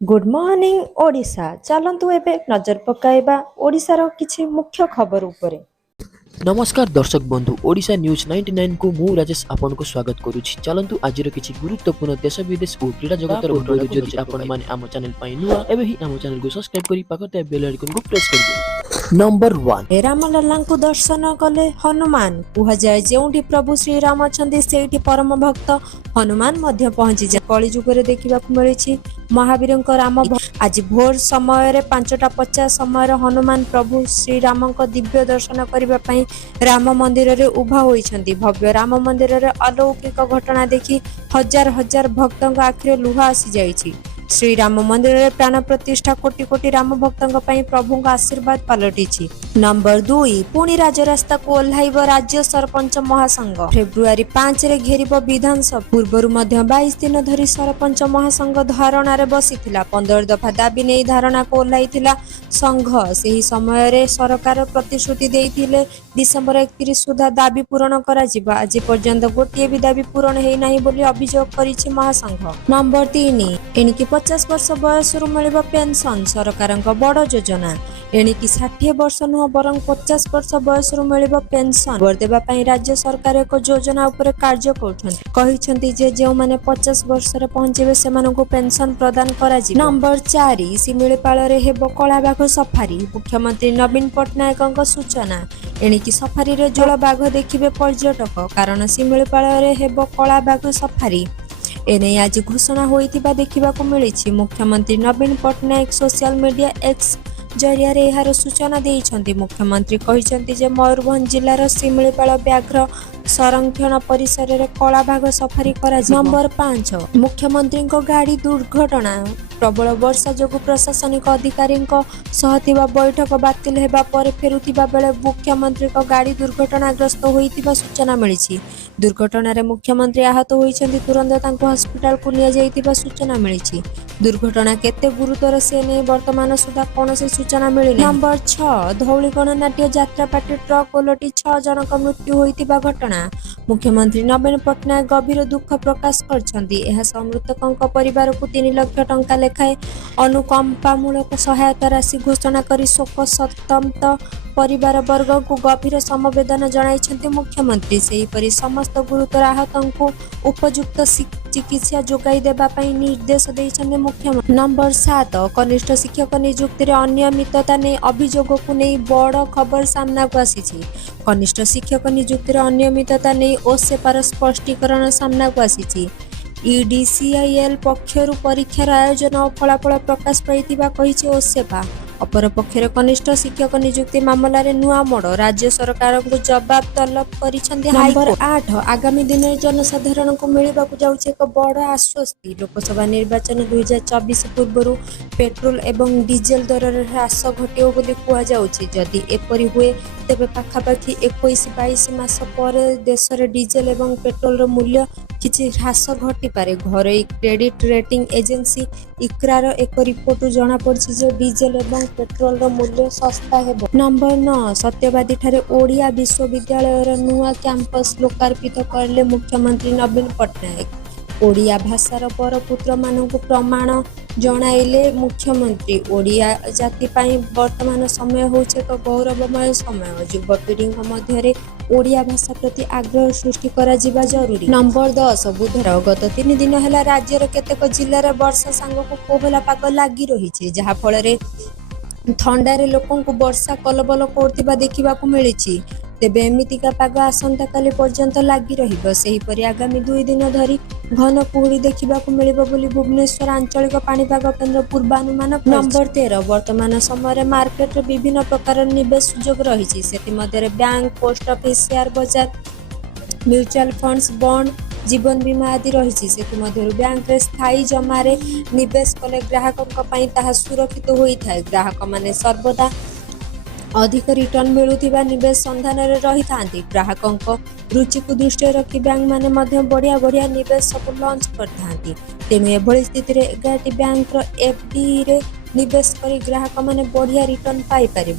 Good morning Odisha. चलंतु एबे नजर पकाइबा ओडिशार किछि मुख्य खबर उपरे। नमस्कार दर्शक बंधु ओडिशा न्यूज 99 को मु राजेश आपन को स्वागत करूछि। चलंतु आजिर किछि गुरुत्वपूर्ण देश विदेश और क्रीडा जगतर खबर जदि आपन माने आम चैनल पई नुआ एबे ही आम चैनल को सब्सक्राइब करी पाखते बेल आइकन को प्रेस कर दियौ। नंबर 1 रामलला को दर्शन कले हनुमान। कुहा जाय जेउठी प्रभु श्री राम अछंती सेठी परम भक्त हनुमान मध्य पहुंची जा कली जुगरे देखिबा को मिलिछि। महावीरଙ୍କ राम आज भोर समय 5:50 समय हनुमान प्रभु श्री रामଙ୍କ दिव्य दर्शन करबा पई राम मंदिर रे उभा होइछंती। भव्य राम मंदिर रे अलौकिक घटना देखि हजार हजार भक्तଙ୍କ आखिरे लुहा आसी जाइछि। श्री राम मंदिर रे प्राण प्रतिष्ठा कोटि कोटि राम भक्तଙ୍କ पई प्रभुଙ୍କ आशीर्वाद पलटिछि। नंबर 2 पुणी राजरास्ता को ओल्हाइब राज्य सरपंच महासंघ। फेब्रुआरी 5 रे घेरिब विधानसभा। पूर्वरु मध्य 22 दिन धरी सरपंच महासंघ धारणा रे बसिथिला। 15 दफा दाबी नै धारणा को ओल्हाइथिला संघ। सेही समय रे सरकार प्रतिश्रुति देइथिले डिसेंबर 31 सुधा दाबी पूरण करा जिबा। आज पर्यंत गोटिए भी दाबी पूरण हेइ नाही बोली अभियोग करिछि महासंघ। नंबर 3 एनिकी 50 वर्ष बयस रु मिलिब पेंशन सरकारक बड़ योजना। एनिकी 60 वर्ष नुह बरं 50 वर्ष बयस रु मिलिब पेंशन देबा पई राज्य सरकार एक योजना उपरे कार्य करछन्ति। कहिछन्ति जे जेउ माने 50 वर्ष रे पहुंचेबे सेमानकु पेंशन प्रदान करा जिवो। नंबर 4 सिमिलीपाल रे हेबो कला बाघ सफारी। मुख्यमंत्री नवीन पट्टनायकଙ୍କ सूचना। एनिकी सफारी रे जळ बाघ देखिबे पर्यटक कारण सिमिलीपाल रे हेबो कला बाघ सफारी। एने आज घोषणा होइतिबा देखिबा को मिलिछि। मुख्यमंत्री नवीन पट्टनायक सोशल मीडिया एक्स जरिया रे एहार सूचना देइछन्ति। मुख्यमंत्री कहिछन्ति जे मयूरभंज जिल्लार सिमिलीपाल व्याघ्र संरक्षण परिसर रे कला बाघ सफारी करा जिवो। नंबर 5 मुख्यमंत्री को गाड़ी दुर्घटना। प्रबल वर्षा जोगु प्रशासनिक अधिकारी सह बैठक बातिल हेबा पर फेरुथिबा बेले मुख्यमंत्री को गाड़ी दुर्घटनाग्रस्त होइतिबा सूचना मिलिछि। दुर्घटना रे मुख्यमंत्री आहत होइछन्ति। तुरंत तांको हॉस्पिटल को निया जाइतिबा सूचना मिलिछि। दुर्घटना केते गुरुतर से नै वर्तमान सुधा कोनोसी सूचना मिलिनि। नंबर 6 धौली गणनाट्य यात्रा पार्टी ट्रक उलटी 6 जनक मृत्यु होइतिबा घटना। मुख्यमंत्री नवीन पट्टनायक गभीर दुख प्रकाश करछन्ति। एहा मृतकଙ୍କ परिवार को 3 लाख टंका लेखाए अनुकंपामूलक सहायता राशि घोषणा करी शोक संतप्त परिवार वर्ग को गभीर समवेदना जणाइछन्ति मुख्यमंत्री। सेहीपरि समस्त गुरुतर आहतଙ୍କୁ उपयुक्त चिकित्सा जोगाई देबा पई निर्देश दैछन्ति मुख्यमंत्री। नंबर 7 कनिष्ठ शिक्षक नियुक्ति रे अनियमितता नै अभियोग को नै बड़ खबर सामना को आसीछि। कनिष्ठ शिक्षक नियुक्ति रे अनियमितता नै ओसेपार स्पष्टीकरण सामना को आसीछि। ईडीसीआईएल पक्षरु परीक्षार आयोजन और फलाफल प्रकाश पाइतिबा कहिछि ओसेपा। अपर पक्षर कनिष्ठ शिक्षक नियुक्ति मामला रे नुआ मोड़ राज्य सरकार को जवाब तलब करिसंती। नंबर 8 आगामी दिन जनसाधारण को मिलिबा को जाउछि एक बड़ आश्वस्ति। लोकसभा निर्वाचन 2024 पूर्वरु पेट्रोल एवं डीजेल दर रे ह्रास घटियो बोली कुआ जाउछि। जदि एपरि हुए तेबे पाखापाखि 21-22 मास पर देश रे डीजेल एवं पेट्रोल रो मूल्य किछि ह्रास घटी पारे। घरोई क्रेडिट रेटिंग एजेंसी इक्रार एक रिपोर्ट जना पड़छि जे डीजेल एवं पेट्रोल रो मूल्य सस्ता हेबो। नंबर 9 सत्यवादी ठारे ओडिया विश्वविद्यालय रो नुआ कैंपस लोकार्पित करले मुख्यमंत्री नवीन पट्टनायक। ओडिया भाषार परपुत्र मानकु प्रमाण जणाइले मुख्यमंत्री। ओडिया जाति पाई वर्तमान समय होउछे एक गौरवमय समय। युवपीढ़ी मध्य ओडिया भाषा प्रति आग्रह सृष्टि करा जिबा जरूरी। नंबर 10 बुधवार गत 3 दिन हेला राज्यर केतेक जिल्लार वर्षा सांगको कोहला पाग लागि रहिछि जहा फल रे ठंडारे लोकों को वर्षा कलबल करथिबा देखिबाकू मिलिछि। तेबे एमितिका पाग आसंता काली पर्यंत लागि रहिबो। सेहीपरि आगामी 2 दिन धरी घन कुहुड़ी देखिबाकू मिलिबो बोली भुवनेश्वर आंचलिक पाणीपाग केन्द्र पूर्वानुमान। नंबर 13 वर्तमान समय मार्केट विभिन्न प्रकार निवेश सुयोग रहिछि। सेति मध्यरे बैंक पोस्ट ऑफिस शेयर बाजार म्यूचुअल फंड्स बॉन्ड जीवन बीमा आदि रहिछि। सेति मध्यरु बैंक रे स्थायी जमा रे निवेश कले ग्राहकक पई ताहा सुरक्षित होइथाय। ग्राहक माने सर्वदा अधिक रिटर्न मिलुथिबा निवेश संधान रे रहिथांती। ग्राहकक रुचि को दृष्टि रखी बैंक माने मध्य बढ़िया बढ़िया निवेश सब लॉन्च करथांती। तेनु एभଳି स्थिति रे 11टी बैंक रो एफडी रे निवेश करी ग्राहक माने बढ़िया रिटर्न पाई पारिबे।